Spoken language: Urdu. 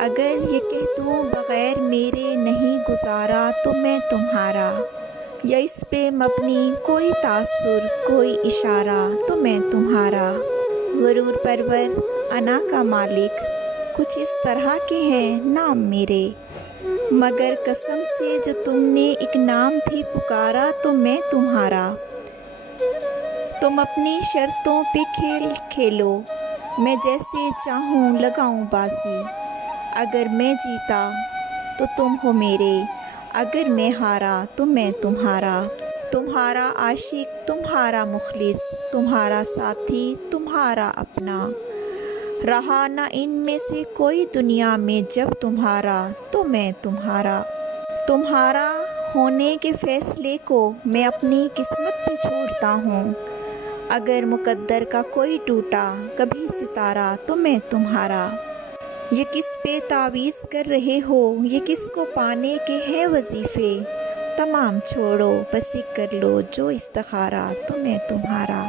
اگر یہ کہہ دوں بغیر میرے نہیں گزارا تو میں تمہارا، یا اس پہ مبنی کوئی تاثر کوئی اشارہ تو میں تمہارا، غرور پرور انا کا مالک کچھ اس طرح کے ہیں نام میرے، مگر قسم سے جو تم نے ایک نام بھی پکارا تو میں تمہارا۔ تم اپنی شرطوں پہ کھیل کھیلو، میں جیسے چاہوں لگاؤں بازی، اگر میں جیتا تو تم ہو میرے، اگر میں ہارا تو میں تمہارا، تمہارا عاشق تمہارا مخلص، تمہارا ساتھی تمہارا اپنا، رہا نہ ان میں سے کوئی دنیا میں جب تمہارا تو میں تمہارا۔ تمہارا ہونے کے فیصلے کو میں اپنی قسمت پہ چھوڑتا ہوں، اگر مقدر کا کوئی ٹوٹا کبھی ستارہ تو میں تمہارا۔ یہ کس پہ تعویذ کر رہے ہو، یہ کس کو پانے کے ہیں وظیفے، تمام چھوڑو بس ایک کر لو جو استخارہ تو میں تمہارا۔